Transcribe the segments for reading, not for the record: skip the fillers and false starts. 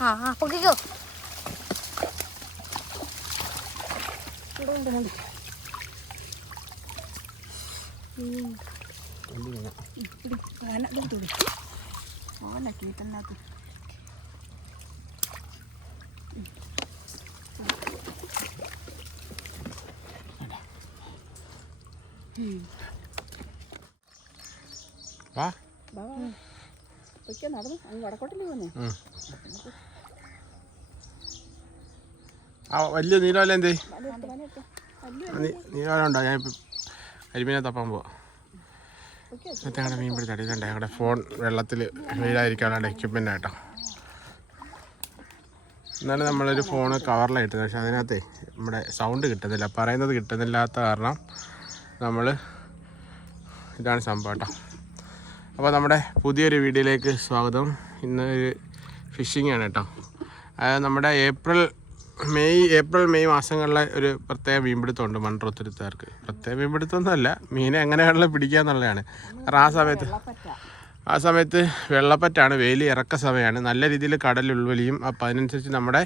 പൊക്കിക്കോ. കീറ്റലിനകത്ത് നടന്നു അങ്ങ് വടക്കോട്ടല്ലേ വന്നേ. ആ വലിയ നീലവല എന്തേ? നീലവല ഉണ്ടോ? ഞാൻ ഇപ്പം കരിമീനെ തപ്പാൻ പോവാ. ഞങ്ങളുടെ മീൻ പിടിച്ചാടി ഇതുണ്ട്. ഞങ്ങളുടെ ഫോൺ വെള്ളത്തിൽ വീഴാതിരിക്കാനുള്ള എക്യുപ്മെൻ്റ് ആയിട്ടോ. എന്നാലും നമ്മളൊരു ഫോണ് കവറിലായിട്ടത്. പക്ഷെ അതിനകത്ത് നമ്മുടെ സൗണ്ട് കിട്ടുന്നില്ല, പറയുന്നത് കിട്ടുന്നില്ലാത്ത കാരണം നമ്മൾ ഇതാണ് സംഭവം കേട്ടോ. അപ്പോൾ നമ്മുടെ പുതിയൊരു വീഡിയോയിലേക്ക് സ്വാഗതം. ഇന്ന് ഒരു ഫിഷിംഗ് ആണ് കേട്ടോ. അതായത് നമ്മുടെ ഏപ്രിൽ മെയ് മാസങ്ങളിലെ ഒരു പ്രത്യേക മീൻപിടുത്തമുണ്ട് മൺട്രോത്തുരുത്തുകാർക്ക്. പ്രത്യേക മീൻപിടുത്തമൊന്നുമല്ല, മീനെ എങ്ങനെയാണല്ലോ പിടിക്കുക എന്നുള്ളതാണ്. കാരണം ആ സമയത്ത് വെള്ളപ്പറ്റാണ്, വേലി ഇറക്ക സമയമാണ്. നല്ല രീതിയിൽ കടൽ ഉൾവലിയും. അപ്പോൾ അതിനനുസരിച്ച് നമ്മുടെ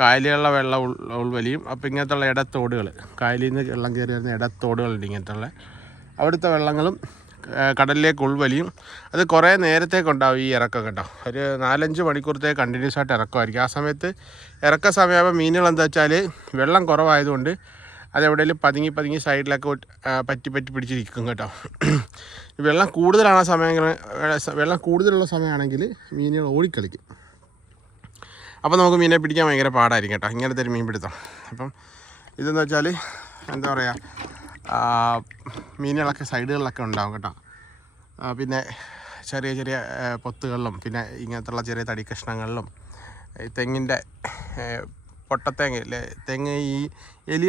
കായലുകളിലെ വെള്ളം ഉൾവലിയും. അപ്പോൾ ഇങ്ങനത്തുള്ള ഇടത്തോടുകൾ, കായലിൽ നിന്ന് വെള്ളം കയറി വരുന്ന ഇടത്തോടുകളുണ്ട് ഇങ്ങനത്തുള്ള. അവിടുത്തെ വെള്ളങ്ങളും കടലിലേക്ക് ഉൾവലിയും. അത് കുറേ നേരത്തേക്കുണ്ടാവും ഈ ഇറക്കം കേട്ടോ. ഒരു 4-5 മണിക്കൂറത്തേക്ക് കണ്ടിന്യൂസ് ആയിട്ട് ഇറക്കമായിരിക്കും. ആ സമയത്ത് ഇറക്ക സമയമാകുമ്പോൾ മീനുകൾ എന്താ വെച്ചാൽ വെള്ളം കുറവായതുകൊണ്ട് അതെവിടെയെങ്കിലും പതുങ്ങി സൈഡിലൊക്കെ പറ്റി പിടിച്ചിരിക്കും കേട്ടോ. വെള്ളം കൂടുതലാണ് വെള്ളം കൂടുതലുള്ള സമയമാണെങ്കിൽ മീനുകൾ ഓടിക്കളിക്കും. അപ്പോൾ നമുക്ക് മീനെ പിടിക്കാൻ ഭയങ്കര പാടായിരിക്കും കേട്ടോ, ഇങ്ങനത്തെ ഒരു മീൻ പിടുത്തം. അപ്പം ഇതെന്ന് വെച്ചാൽ എന്താ പറയുക, മീനുകളൊക്കെ സൈഡുകളിലൊക്കെ ഉണ്ടാവും കേട്ടോ. പിന്നെ ചെറിയ പൊത്തുകളിലും പിന്നെ ഇങ്ങനത്തുള്ള ചെറിയ തടി കഷ്ണങ്ങളിലും തെങ്ങിൻ്റെ പൊട്ടത്തേങ്ങയില്ലേ, തെങ്ങ് ഈ എലി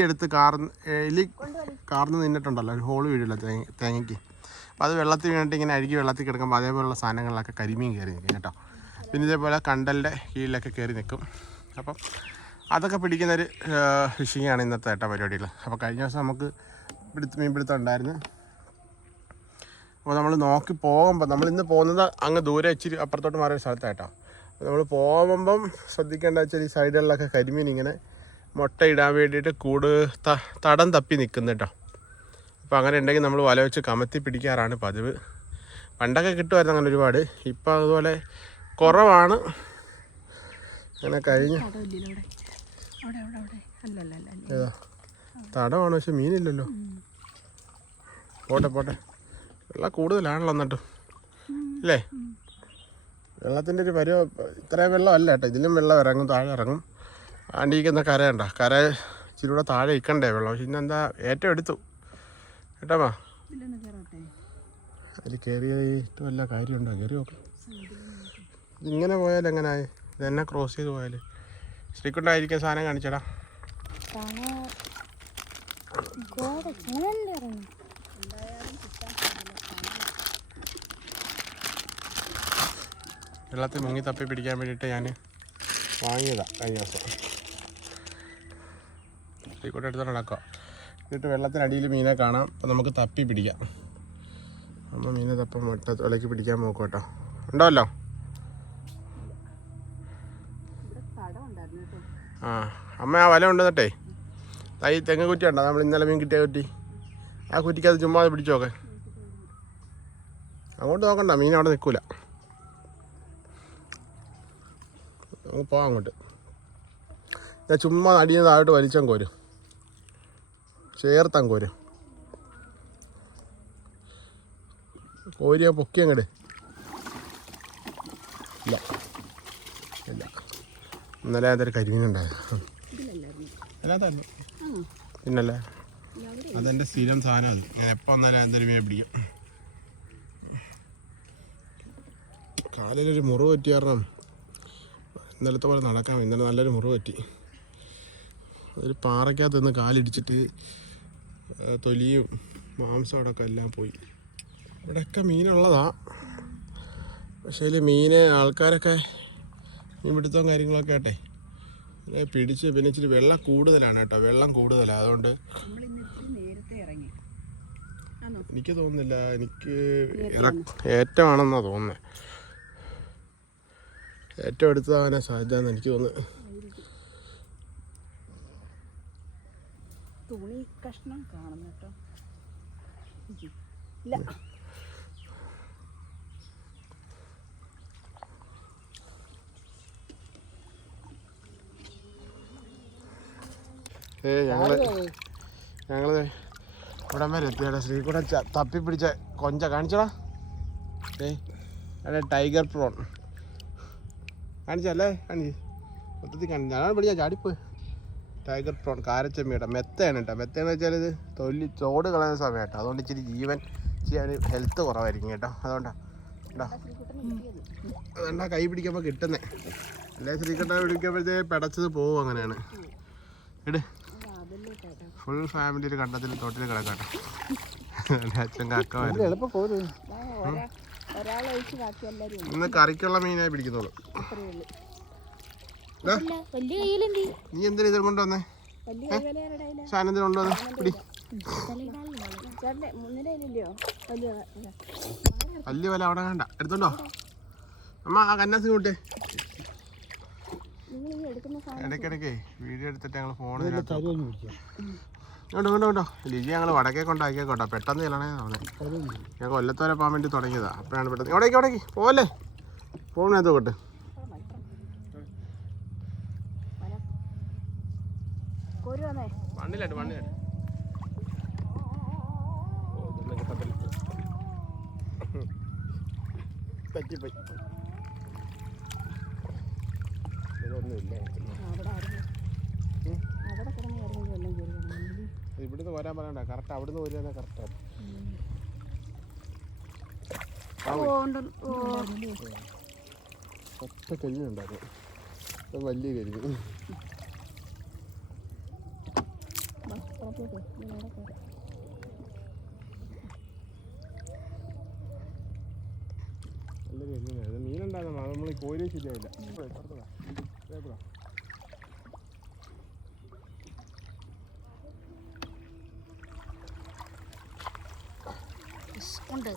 കാർന്ന് നിന്നിട്ടുണ്ടല്ലോ, ഒരു ഹോള് വീഴില്ല തേങ്ങയ്ക്ക്. അപ്പോൾ അത് വെള്ളത്തിൽ വീണിട്ട് ഇങ്ങനെ അഴുകി വെള്ളത്തിൽ കിടക്കുമ്പോൾ അതേപോലുള്ള സാധനങ്ങളിലൊക്കെ കരിമീൻ കയറി നിൽക്കും കേട്ടോ. പിന്നെ ഇതേപോലെ കണ്ടലിൻ്റെ കീഴിലൊക്കെ കയറി നിൽക്കും. അപ്പം അതൊക്കെ പിടിക്കുന്നൊരു ഫിഷിങ്ങാണ് ഇന്നത്തെ കേട്ടോ പരിപാടികൾ. അപ്പോൾ കഴിഞ്ഞ ദിവസം നമുക്ക് മീൻ പിടുത്തം ഉണ്ടായിരുന്നു. അപ്പോൾ നമ്മൾ നോക്കി പോകുമ്പോൾ, നമ്മളിന്ന് പോകുന്നത് അങ്ങ് ദൂരെ ഇച്ചിരി അപ്പുറത്തോട്ട് മാറിയ സ്ഥലത്തായിട്ടോ. അപ്പോൾ നമ്മൾ പോകുമ്പം ശ്രദ്ധിക്കേണ്ട വെച്ചാൽ ഈ സൈഡുകളിലൊക്കെ കരിമീൻ ഇങ്ങനെ മുട്ടയിടാൻ വേണ്ടിയിട്ട് തടം തപ്പി നിൽക്കുന്നു കേട്ടോ. അപ്പോൾ അങ്ങനെ ഉണ്ടെങ്കിൽ നമ്മൾ വല വെച്ച് കമത്തി പിടിക്കാറാണ് പതിവ്. പണ്ടൊക്കെ കിട്ടുമായിരുന്നു അങ്ങനെ ഒരുപാട്, ഇപ്പം അതുപോലെ കുറവാണ്. അങ്ങനെ കഴിഞ്ഞ് ഏതാ തടമാണ്, പക്ഷെ മീനില്ലല്ലോ. പോട്ടെ വെള്ളം കൂടുതലാണല്ലോ എന്നിട്ടും അല്ലേ. വെള്ളത്തിൻ്റെ ഒരു ഇത്രയും വെള്ളം അല്ല കേട്ടോ, ഇതിലും വെള്ളം ഇറങ്ങും, താഴെ ഇറങ്ങും. ആണ്ടിരിക്കുന്ന കര ഉണ്ടോ, കര ഇച്ചിരി കൂടെ താഴെ ഇക്കണ്ടേ വെള്ളം. പക്ഷെ ഇന്നെന്താ ഏറ്റവും എടുത്തു കേട്ടോമാ. അതിൽ കയറിയിട്ട് വല്ല കാര്യമുണ്ടോ? കയറി നോക്കാം. ഇങ്ങനെ പോയാൽ എങ്ങനെയായി? ഇതെന്നെ ക്രോസ് ചെയ്ത് പോയാൽ ശ്രീക്കുണ്ടായിരിക്കും. സാധനം കാണിച്ചടാ. വെള്ളത്തിൽ മുങ്ങി തപ്പി പിടിക്കാൻ വേണ്ടിയിട്ട് ഞാൻ വാങ്ങിയതാണ് കഴിഞ്ഞ ദിവസം. ശ്രീക്കുട്ട എടുത്ത് നടക്കുക. എന്നിട്ട് വെള്ളത്തിനടിയിൽ മീനെ കാണാം. അപ്പോൾ നമുക്ക് തപ്പി പിടിക്കാം. അമ്മ മീനെ തപ്പം വിലയ്ക്ക് പിടിക്കാൻ നോക്കും കേട്ടോ. ഉണ്ടല്ലോ. അമ്മ ആ വല ഉണ്ടെന്നിട്ടേ തൈ തെങ്ങ് കുറ്റി ഉണ്ടോ, നമ്മൾ ഇന്നലെ മീൻ കിട്ടിയ കുറ്റി, ആ കുറ്റിക്ക് അത് ചുമ്മാ പിടിച്ചു നോക്കെ. അങ്ങോട്ട് നോക്കണ്ട, മീൻ അവിടെ നിൽക്കൂല. നമുക്ക് പോവാം അങ്ങോട്ട്. ഞാൻ ചുമ്മാ അടിയിൽ താഴോട്ട് വലിച്ചാൽ കോരും, ചേർത്താൻ കോരും. കോരിയ പൊക്കി അങ്ങോട്ട് ഇല്ല. ഇന്നലെ അതൊരു കരിമീനുണ്ടായത് അതിനകത്തായിരുന്നു. പിന്നല്ലേ, അതെൻ്റെ സ്ഥിരം സാധനം. അത് ഞാൻ എപ്പോൾ വന്നാലും എന്തൊരു മീനെ പിടിക്കും. കാലിലൊരു മുറിവ് പറ്റി കാരണം ഇന്നലത്തെ പോലെ നടക്കാം. ഇന്നലെ നല്ലൊരു മുറിവ് പറ്റി. ഒരു പാറയ്ക്കകത്ത് നിന്ന് കാലിടിച്ചിട്ട് തൊലിയും മാംസം അടക്കം എല്ലാം പോയി. ഇവിടെയൊക്കെ മീനുള്ളതാ, പക്ഷേ അതിൽ ആൾക്കാരൊക്കെ മീൻ പിടുത്തവും കാര്യങ്ങളൊക്കെ ആട്ടെ പിടിച്ച്. പിന്നെ ഇച്ചിരി വെള്ളം കൂടുതലാണ് കേട്ടോ, വെള്ളം കൂടുതലാണ്. അതുകൊണ്ട് എനിക്ക് തോന്നുന്നില്ല, എനിക്ക് ഏറ്റമാണെന്നാണ് തോന്നുന്നത്. ഏറ്റവും അടുത്തവനെ സാധ്യത എനിക്ക് തോന്നുന്നു. തുണി കഷ്ണം കാണുന്നു കേട്ടോ. ഇല്ല ഞങ്ങള് ഇവിടം വരെ എത്തിയാടാ. ശ്രീകുടം തപ്പി പിടിച്ച കൊഞ്ച കാണിച്ചടാ. അതെ ടൈഗർ പ്രോൺ കാണിച്ചല്ലേ? കാണിച്ച് മൊത്തത്തിൽ കാണിച്ചു. ഞാനാണ് പിടിച്ചാൽ ചാടിപ്പോയി. ടൈഗർ പ്രോൺ കാരച്ചെമ്മീടെ മെത്തയാണ് കേട്ടോ. മെത്തയെന്ന് വെച്ചാൽ ഇത് ചോട് കളയുന്ന സമയം കേട്ടോ. അതുകൊണ്ട് ഇച്ചിരി ജീവൻ ചെയ്യാൻ ഹെൽത്ത് കുറവായിരിക്കും കേട്ടോ. അതുകൊണ്ടാണ് കേട്ടോ. അതുകൊണ്ടാ കൈ പിടിക്കുമ്പോൾ കിട്ടുന്നേ. അല്ലേ ശ്രീകണ്ഠ പിടിക്കുമ്പോഴത്തേക്ക് പിടച്ചത് പോവും. അങ്ങനെയാണ്. ഇട് ഫുൾ ഫാമിലി ഒരു കണ്ടത്തിൽ തോട്ടിൽ കിടക്കാട്ടോ. അച്ഛൻ കാക്ക ഇന്ന് കറിക്കുള്ള മീനായി പിടിക്കുന്നുള്ളൂ. നീ എന്തിനാ ഇത് കൊണ്ടുവന്നേ? സാധനത്തിന് കൊണ്ടുവന്നേ പിടി. വലിയ വില അവിടെ വേണ്ട, എടുത്തോണ്ടോ അമ്മ. ആ കന്നാസി കൂട്ടേ. ഇടയ്ക്കിടയ്ക്ക് വീഡിയോ എടുത്തിട്ട് ഞങ്ങൾ ഫോണിൽ കേട്ടോ. ലിജി ഞങ്ങൾ വടക്കേ കൊണ്ടാക്കിയേക്കോട്ടോ. പെട്ടെന്ന് ചെല്ലണേ. ഞാൻ കൊല്ലത്തോരെ പോകാൻ വേണ്ടി തുടങ്ങിയതാ. അപ്പോഴാണ് പെട്ടെന്ന് ഇവിടേക്ക് പോവല്ലേ. ഫോണിനകത്ത് കൊട്ട്. മണ്ണിലായിട്ട് പറ്റിപ്പോയി. ഇതൊന്നുമില്ല. ഇവിടുന്ന് വരാൻ പറയണ്ട. കറക്റ്റ് അവിടുന്ന് വരിക കറക്റ്റാണ്. ഒറ്റ കരിമീനുണ്ടായിരുന്നു. വലിയ കരിമീൻ. നല്ല കരിമീനായിരുന്നു. മീനുണ്ടായിരുന്നു. നമ്മൾ കോരി ശരിയായില്ല. ഉണ്ട്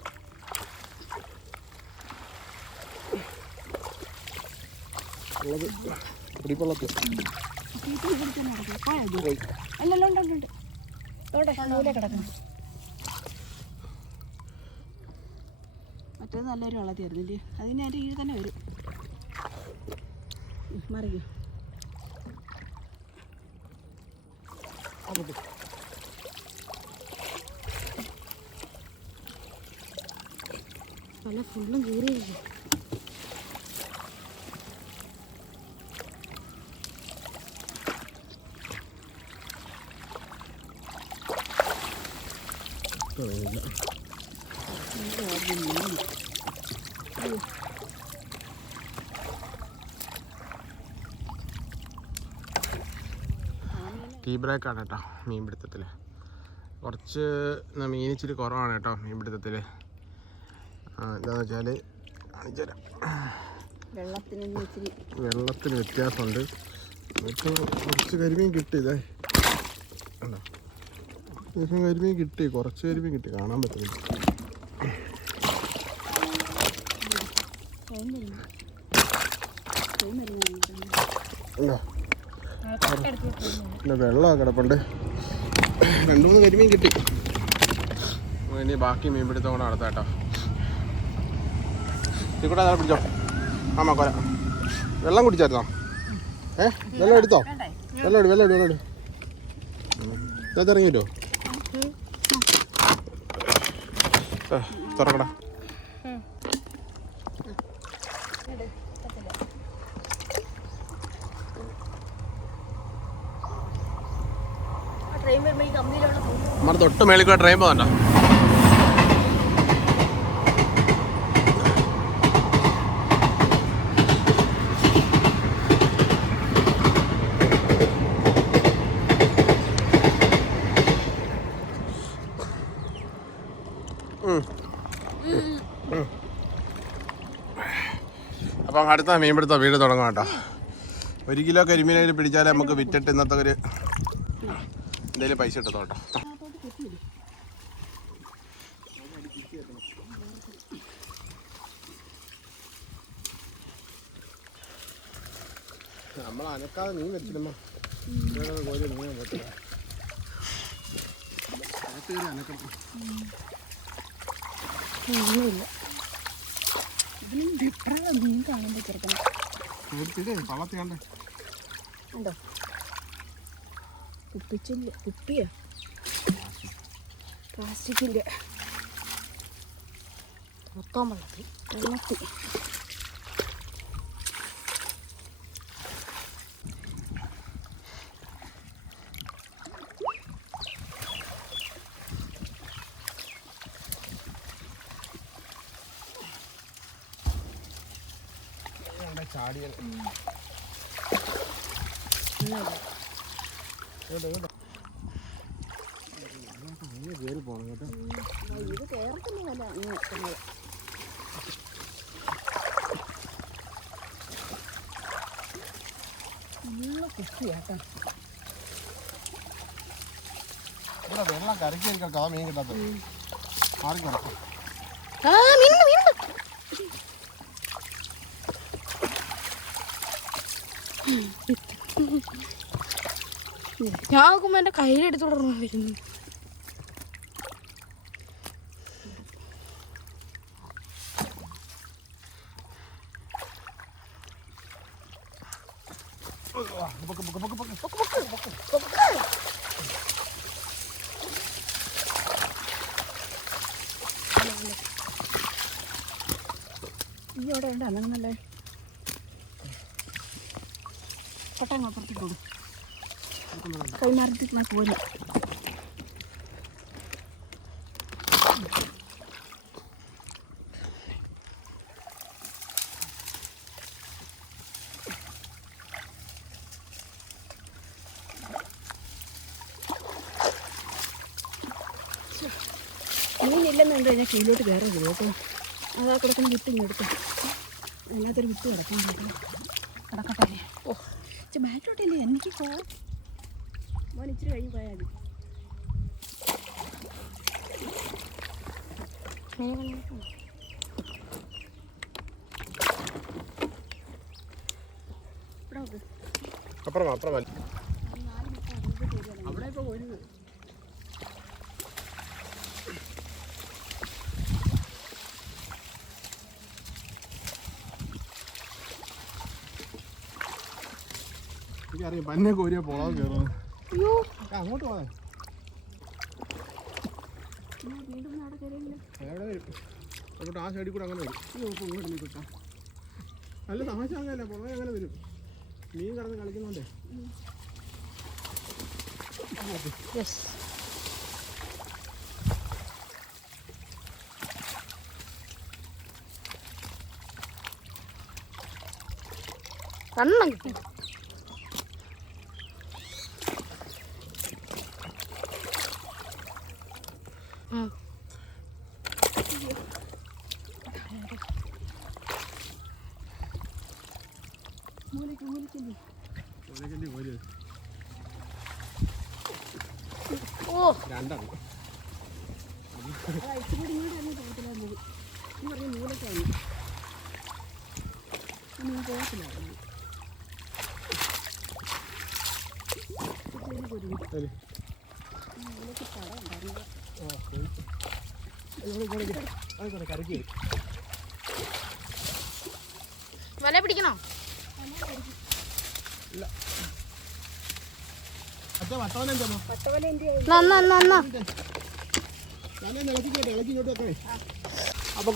മറ്റേത് നല്ലൊരു വെള്ളത്തിയായിരുന്നില്ലേ? അതിന് അതിൻ്റെ കീഴിൽ തന്നെ വരും. മറിയോ പല ഫുള്ളും കീറിയിരിക്കും. ടീ ബ്രേക്കാണ് കേട്ടോ മീൻപിടുത്തത്തിൽ. കുറച്ച് മീൻ ഇച്ചിരി കുറവാണ് കേട്ടോ മീൻപിടുത്തത്തിൽ. എന്താണെന്ന് വെച്ചാൽ കാണിച്ചുതരാം. വെള്ളത്തിന് വ്യത്യാസമുണ്ട്. കുറച്ച് കരിമീൻ കിട്ടി. ഇതേ അല്ല അത്യാവശ്യം കരിമീൻ കിട്ടി. കുറച്ച് കരിമീൻ കിട്ടി. കാണാൻ പറ്റുന്നില്ല. വെള്ളമൊക്കെ കിടപ്പുണ്ട്. 2-3 കരിമീൻ കിട്ടി. ഇനി ബാക്കി മീൻപിടുത്തം കൂടെ നടത്താം കേട്ടോ. ഇവിടെ അതാ പിടിച്ചോ. ആമാ കൊല. വെള്ളം കുടിച്ചായിരുന്നോ? വെള്ളം എടുത്തോ? വെള്ളം ഇട്. ഇറങ്ങിട്ടോ. തുറക്കടാ. നമ്മുടെ തൊട്ട് മേളിൽ കൂടെ ട്രെയിൻ പോകണ്ട. അപ്പം അടുത്ത മീൻപിടുത്തോ വീട് തുടങ്ങാം കേട്ടോ. 1 കിലോ കരിമീനയിൽ പിടിച്ചാലേ നമുക്ക് വിറ്റിട്ട് ഇന്നത്തെ ഒരു എന്തെങ്കിലും പൈസ കിട്ടത്തോ കേട്ടോ. നമ്മൾ അനക്കാതെ മീൻ വെച്ചില്ലമ്മ കോരി മീൻ പറ്റില്ല അനക്കട്ടെ ഒന്നുമില്ല ഇതിനും മീൻ കാണുമ്പോൾ ചെറുക്കണം പള്ളത്തി കണ്ടേ ഉണ്ടോ കുപ്പിച്ചില്ല കുപ്പിയാ പ്ലാസ്റ്റിക്കിൻ്റെ മൊത്തം വെള്ളത്തിൽ ചാടിയ കയറി പോണം കേട്ടോ ഇത് കേരളത്തിലല്ല അങ്ങനെ നല്ല കുപ്പിയാട്ടോ ഇവിടെ വെള്ളം കരക്കി എടുക്കാം ആ മീൻ കിട്ടാത്ത മാറി കിടക്കും ഞാൻ നോക്കുമ്പോ എന്റെ കയ്യിലെടുത്തോടെ വരുന്നു ഈ അവിടെ ഉണ്ട് അന്നല്ലേ പെട്ടെന്ന് അപ്പുറത്തേക്ക് കൊടുക്കും കൈമാറിട്ട് പോലും മീനില്ലെന്ന് കണ്ടു കഴിഞ്ഞാൽ കീഴിലോട്ട് കയറി വരും കേട്ടോ അതാ കിടക്കുന്ന വിത്ത് ഇങ്ങെടുത്ത് അതിനകത്തൊരു വിത്ത് കിടക്കാൻ കിടക്കട്ടെ ഓ ബാറ്റോട്ടല്ലേ എനിക്ക് പോവാം മോൻ ഇച്ചിരി കഴിഞ്ഞ് പോയാൽ മതി അപ്പുറം അപ്പുറം അവിടെ ഇപ്പോൾ ഒരു എനിക്കറിയാം പന്നെ കോരിയ പോളാൻ കയറുന്നു അങ്ങോട്ട് പോകാൻ എവിടെ വരും അങ്ങോട്ട് ആ സൈഡിൽ കൂടെ അങ്ങനെ വരും ഇങ്ങോട്ട് നിൽക്കട്ടാ നല്ല തമാശ അങ്ങനെയല്ല പുറമെ അങ്ങനെ വരും മീൻ കിടന്ന് കളിക്കുന്നുണ്ടേ കണ്ണം കിട്ടി ഓ രണ്ടാണ് കരക്കി വല പിടിക്കണോ ഇല്ല അച്ഛാ വട്ടവല എന്താണോ ഞാൻ ഇളക്കിക്കോട്ടെ ഇളക്കിക്കോട്ട് വെക്കണേ അപ്പൊ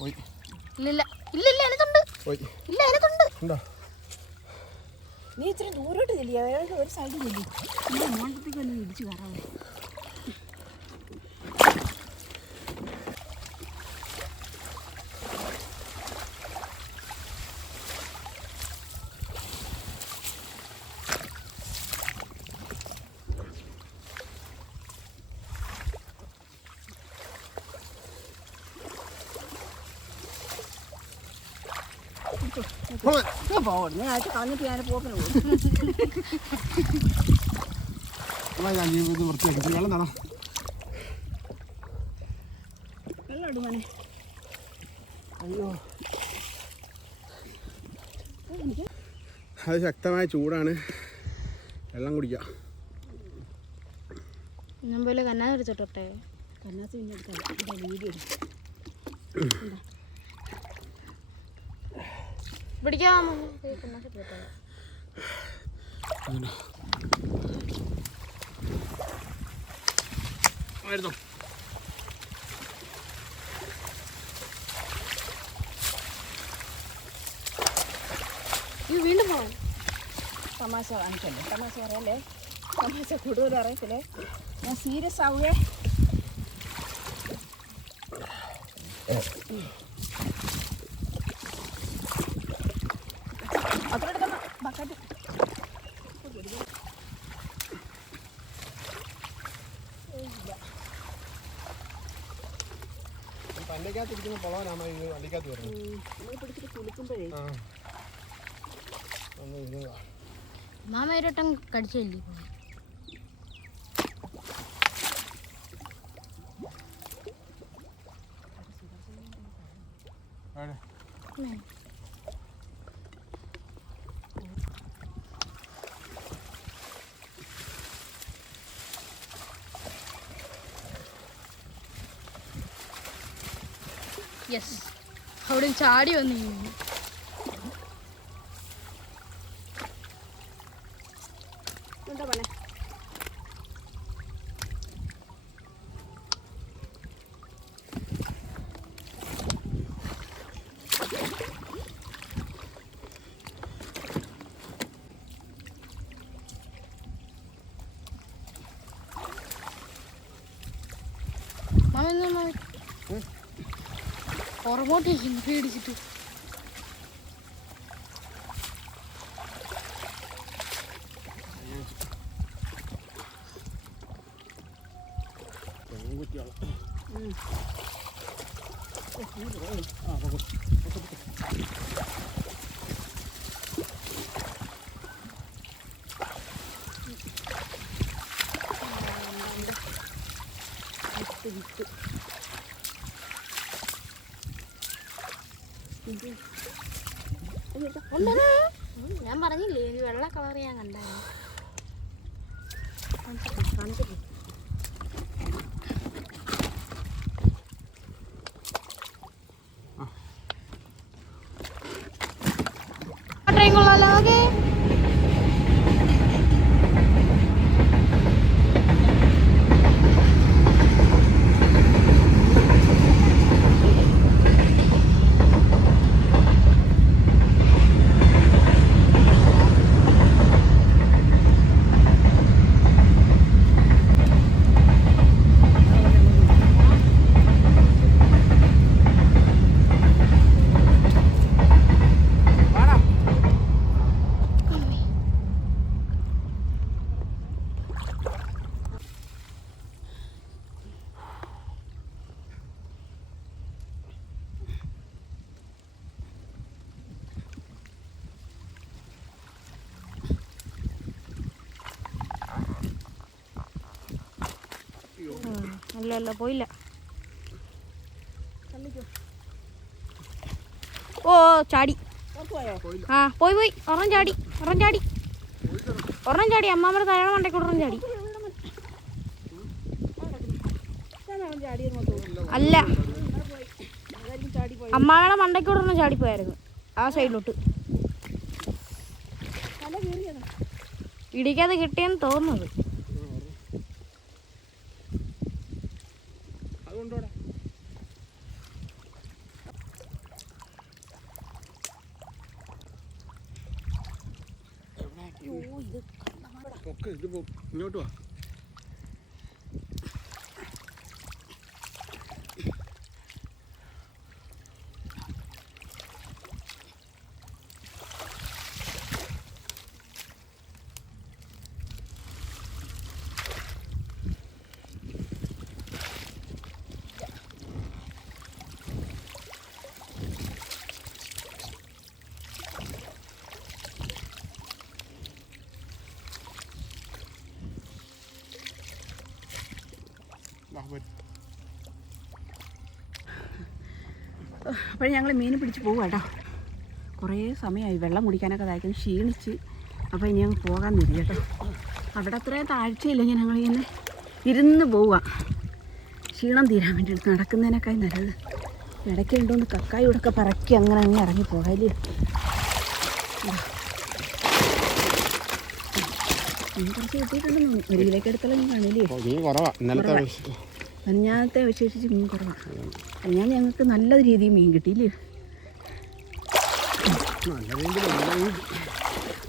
പോയി ഇല്ല ഇല്ല ഇല്ല അതിനകത്തുണ്ട് പോയി ഇല്ല അതിനകത്തുണ്ട് ഉണ്ടോ നീ ഇച്ചിരി ദൂരോട്ട് ചെല്ലിയ ഒരു സൈഡിൽ ചെല്ലി പിന്നെ മോളത്തേക്ക് ഒന്ന് ഇടിച്ച് കയറാതെ പോകണം ഞാൻ ആഴ്ച കളഞ്ഞിട്ട് ഞാൻ പോക്കണ പോകും ഞാൻ ഇത് വൃത്തിയാക്കി വെള്ളം നടാം. വെള്ളം ഇടുവാനെ. അയ്യോ, അത് ശക്തമായ ചൂടാണ്. വെള്ളം കുടിക്കാം. ഞാൻ പോലെ കന്നാസ് എടുത്തിട്ടോട്ടെ. കന്നാസ് പിന്നെ എടുക്കാം. വീഡിയോ എടുക്കാം. പിടിക്കാം. കന്നാസ് എടുത്തോട്ടെ. ഇത് വീണ്ടും പോകാം. തമാശ കാണിക്കല്ലേ, തമാശ അറിയല്ലേ, തമാശ കൂടുതൽ അറിയത്തില്ലേ. ഞാൻ സീരിയസ് ആവുകയെ. അത്ര എടുക്കുന്ന ബക്കറ്റ് പണ്ടക്കകത്ത് ഇരിക്കുന്ന പൊളവനാണ് ഇത് വണ്ടിക്കകത്ത് വരുന്നത്. നമ്മൾ പിടിച്ചിട്ട് കുളിക്കുമ്പോഴേ മാമ ഒരട്ടം കടിച്ചില്ലേ? യെസ്, അവിടെ ചാടി വന്നിരുന്നു. എന്താ പണേ? മാമ പുറകോട്ടേക്കുന്നു പേടിച്ചിട്ട്. ഞാൻ പറഞ്ഞില്ലേ ഒരു വെള്ള കളർ ഞാൻ കണ്ടായിരുന്നു. കാണിച്ചിട്ട് ട്രെയിൻ കൊള്ളാലോ. ഓക്കെ, അല്ല പോയില്ല. ഓ ചാടി. ആ പോയി ഒരെണ്ണം ചാടി. അമ്മാമ്മയുടെ തലയുടെ മണ്ടയ്ക്ക് ഒരെണ്ണം ചാടി. അല്ല, അമ്മാമ്മയുടെ മണ്ടയ്ക്ക് ഒരെണ്ണം ചാടിപ്പോയായിരുന്നു ആ സൈഡിലോട്ട്. ഇടിക്കാതെ കിട്ടിയെന്ന് തോന്നുന്നത്. ഇങ്ങോട്ട് വാ. അപ്പോൾ ഞങ്ങൾ മീൻ പിടിച്ച് പോകും കേട്ടോ. കുറേ സമയമായി വെള്ളം കുടിക്കാനൊക്കെ അതായിരിക്കും ക്ഷീണിച്ച്. അപ്പോൾ ഇനി ഞങ്ങൾ പോകാൻ തരും കേട്ടോ. അവിടെ അത്രയും താഴ്ചയില്ലെങ്കിൽ ഞങ്ങളിങ്ങനെ ഇരുന്ന് പോവുക, ക്ഷീണം തീരാൻ വേണ്ടിയിട്ട്. നടക്കുന്നതിനേക്കായി നല്ലത് ഇടയ്ക്ക് ഉണ്ടോന്ന് കക്കായോടൊക്കെ പറക്കി അങ്ങനെ അങ്ങ് ഇറങ്ങി പോകാല്ലേ. കുറച്ച് കിട്ടിയിട്ടുണ്ടെന്ന് തോന്നുന്നു. 1 കിലോയ്ക്ക് അടുത്തോളം കാണില്ലേ. അഞ്ഞാത്തെ വിശേഷിച്ച് മീൻ കുറവാണ്. ഞാൻ ഞങ്ങൾക്ക് നല്ല രീതിയിൽ മീൻ കിട്ടിയില്ലേ.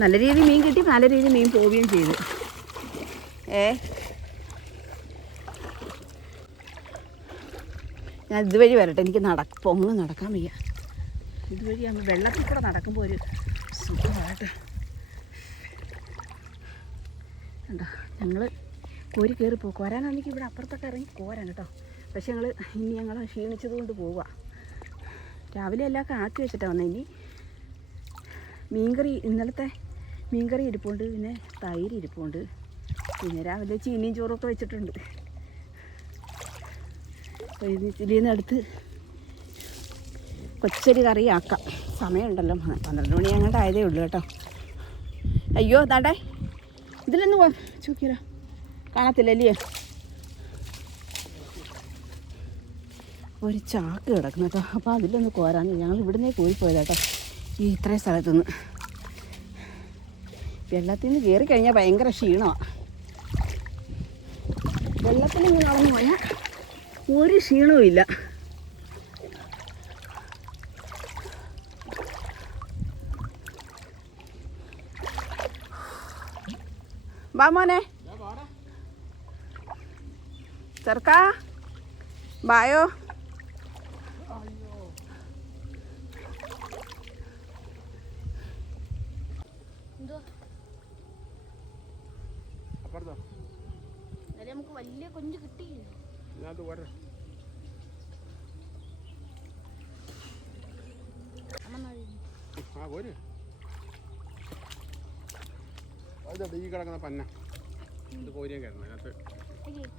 നല്ല രീതിയിൽ മീൻ കിട്ടി, നല്ല രീതിയിൽ മീൻ പോവുകയും ചെയ്തു. ഞാൻ ഇതുവഴി വരട്ടെ. എനിക്ക് പൊങ്ങ് നടക്കാൻ വയ്യ. ഇതുവഴി അങ്ങ് വെള്ളത്തിൽ കൂടെ നടക്കുമ്പോൾ ഒരു സുഖമായിട്ട് കണ്ടോ. ഞങ്ങൾ കോരി കയറി പോകും. കോരാനാണെങ്കിൽ ഇവിടെ അപ്പുറത്തൊക്കെ ഇറങ്ങി കോരാൻ കേട്ടോ. പക്ഷെ ഞങ്ങൾ ക്ഷീണിച്ചത് കൊണ്ട് പോവുക. രാവിലെ എല്ലാമൊക്കെ ആക്കി വെച്ചിട്ടാണ് വന്നത്. ഇനി മീൻകറി, ഇന്നലത്തെ മീൻകറി ഇരിപ്പുണ്ട്, പിന്നെ തൈര് ഇരിപ്പുണ്ട്, പിന്നെ രാവിലെ ചീനിയും ചോറൊക്കെ വെച്ചിട്ടുണ്ട്. അപ്പോൾ ഇതിൽ നിന്ന് എടുത്ത് കൊച്ചരി കറി ആക്കാം. സമയമുണ്ടല്ലോ, 12 മണി അങ്ങോട്ട് ആയതേ ഉള്ളൂ കേട്ടോ. അയ്യോ താണ്ടേ ഇതിലൊന്ന് ചോക്കിയാലോ, കാണത്തില്ലല്ലേ. ഒരു ചാക്ക് കിടക്കുന്നു കേട്ടോ. അപ്പോൾ അതിലൊന്ന് കോരാന്ന് ഞങ്ങൾ ഇവിടുന്നേ കോരിപ്പോയതാട്ടോ. ഈ ഇത്രയും സ്ഥലത്തുനിന്ന് വെള്ളത്തിൽ നിന്ന് കയറി കഴിഞ്ഞാൽ ഭയങ്കര ക്ഷീണമാണ്. വെള്ളത്തിൽ നിന്ന് നടന്നു പോയാൽ ഒരു ക്ഷീണവും ഇല്ല. വാ മോനെ ചെറുക്കാ, ബായോ. നമുക്ക് വലിയ കൊഞ്ച് കിട്ടി.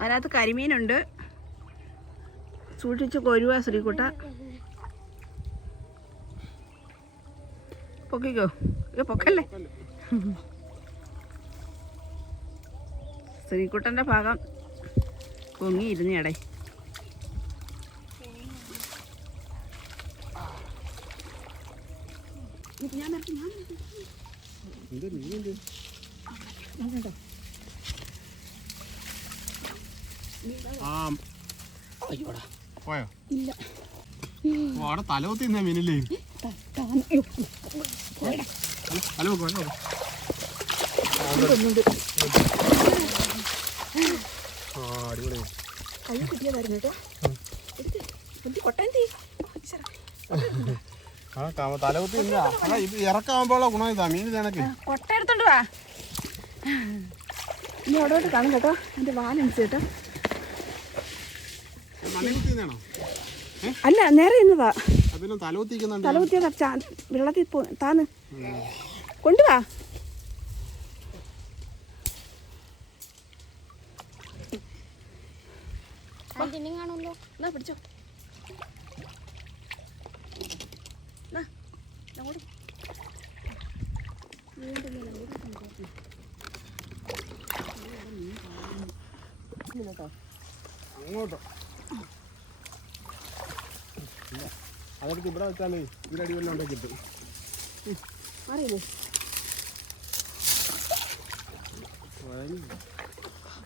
അതിനകത്ത് കരിമീനുണ്ട്, സൂക്ഷിച്ച് കൊരുവ ശ്രീകുട്ട. പൊക്കിക്കോ, പൊക്കല്ലേ. ശ്രീകുട്ടൻ്റെ ഭാഗം പൊങ്ങിയിരുന്നു ഇടേ. പോയോ? ഇല്ല. അവിടെ തലവത്തി മീനില്ലേ? കൈ കിട്ടിയതായിരുന്നു കേട്ടോ. തലവത്തി ഇത് ഇറക്കാവുമ്പോഴുള്ള ഗുണം ഇതാ. മീൻ ഇതാണൊക്കെ കൊട്ട എടുത്തോണ്ട് വാ. ഇനി അവിടോട്ട് കാണും കേട്ടോ. എൻ്റെ വാലനുസരിച്ച് കേട്ടോ. അല്ല, നേരെ ഇന്നതാ. തലകുത്തിയതാ. വെള്ളത്തിൽ താന്ന് കൊണ്ടുവാ. എന്നാ പിടിച്ചോ. അങ്ങോട്ടോ അതെടുത്ത് ഇവിടെ വെച്ചാലേ ഇതിലടി വല്ലതും ഉണ്ടാക്കി കിട്ടും. അറിയില്ലേ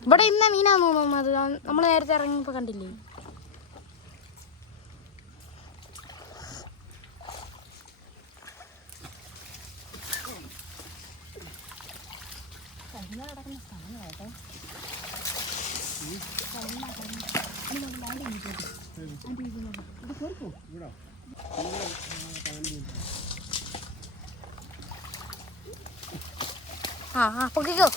ഇവിടെ ഇന്ന മീനാന്ന് തോന്നുന്നു. അത് നമ്മൾ നേരത്തെ ഇറങ്ങിയപ്പോൾ കണ്ടില്ലേ. കിടക്കുന്ന സ്ഥലമായിട്ടോ. പൊക്കിക്കോ.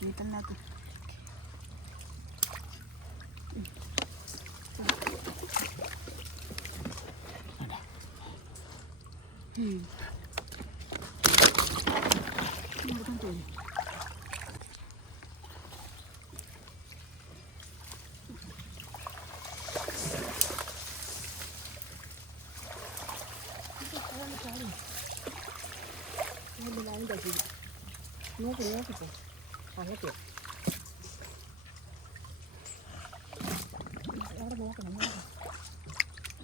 കീട്ടലിനകത്ത് നോക്കി നോക്കിപ്പോ അങ്ങോട്ട് അവിടെ നോക്കണം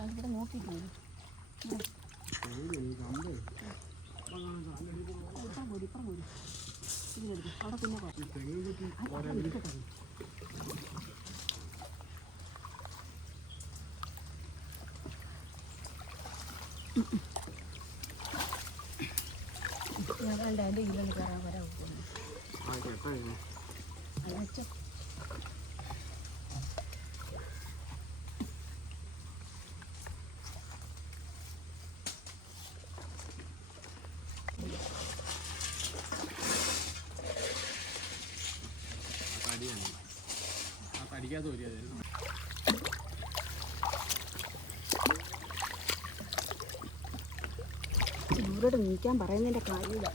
അതിവിടെ നോക്കിയിട്ട് ഇതിലെടുക്കും അവിടെ പിന്നെ ഞാനുണ്ട് അതിൻ്റെ ഇതിലൊന്ന് കയറാൻ വരാൻ അയച്ചോ ഇവരോട് നീക്കാൻ പറയുന്നതിൻ്റെ കാര്യമില്ല.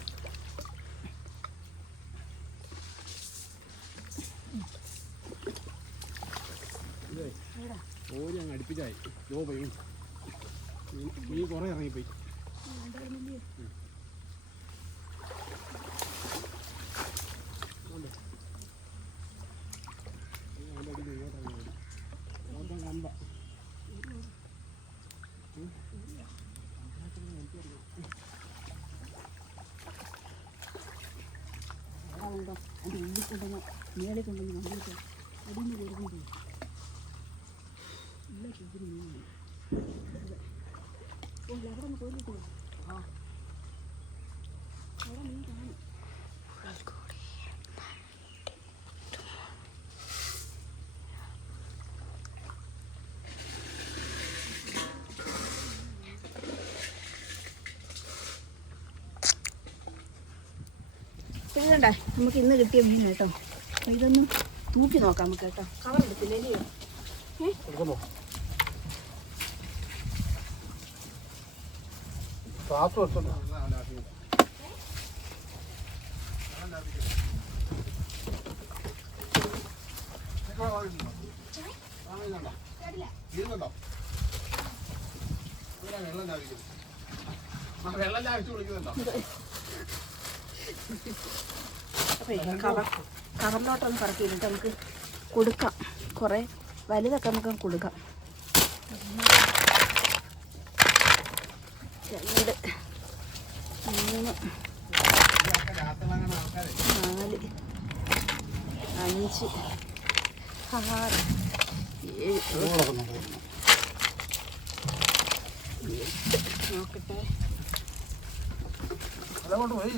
ഓരി അങ്ങ് അടുപ്പിച്ചായി പോയി നീ കുറേ ഇറങ്ങിപ്പോയി. കമ്പ ഉണ്ടോ അതിൻ്റെ ഉള്ളിൽ കൊണ്ടുവന്ന് മേളിൽ കൊണ്ടുവന്ന് നമ്മൾക്ക് അടിയിൽ നിന്ന് കയറുമ്പോൾ ഇല്ല ഇതിന് മീൻ അവിടെ ഒന്ന് പോയിട്ട് ആ അവിടെ മീൻ കാണും. ഇതുണ്ടേ നമുക്ക് ഇന്ന് കിട്ടിയ മീൻ കേട്ടോ. അപ്പോൾ ഇതൊന്ന് തൂക്കി നോക്കാം നമുക്ക് കേട്ടോ. കവർ എടുത്തില്ലേ? വെള്ളം ലാഭിച്ചു വിളിക്കുന്നുണ്ടോ? അപ്പോൾ കവറിലോട്ടൊന്ന് പറക്കിയിട്ട് നമുക്ക് കൊടുക്കാം. കുറേ വലുതൊക്കെ നമുക്ക് കൊടുക്കാം. 2 3 4 5 6 7 നോക്കട്ടെ. അതങ്ങോട്ട് പോയി.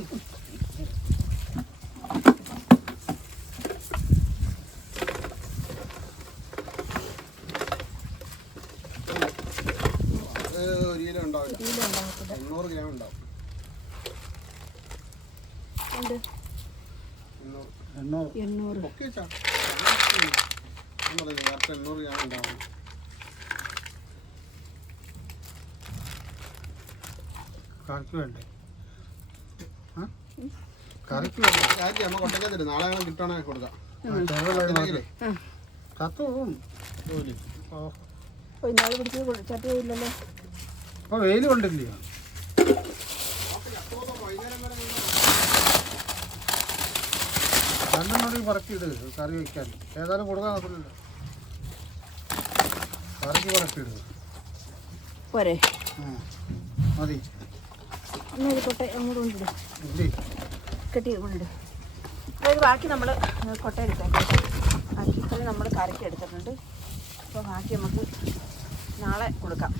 കറിക്ക് വേണ്ടേ? കറിക്ക് വേണ്ട കൊട്ടക്കത്തില്ല. നാളെ കിട്ടണേ കൊടുക്കാം. ചത്തും ഇന്നാള് പിടിച്ചത് ചട്ടിയില്ലല്ലോ. അപ്പോൾ വെയിൽ കൊണ്ടില്ലയോ? രണ്ടെണ്ണോടി പറക്കിയിട് കറി വയ്ക്കാൻ. ഏതായാലും കൊടുക്കാൻ നോക്കില്ലല്ലോ. കറിക്ക് പറക്കിയിട് പോരെ? മതി. ഒന്നൊരു കൊട്ട അങ്ങോട്ട് കൊണ്ടിടും. ഇല്ലേ കെട്ടി കൊണ്ടിടും. അതായത് ബാക്കി നമ്മൾ കൊട്ട എടുത്തേക്കാം. ബാക്കി നമ്മൾ കറിക്ക് എടുത്തിട്ടുണ്ട്. അപ്പോൾ ബാക്കി നമുക്ക് നാളെ കൊടുക്കാം.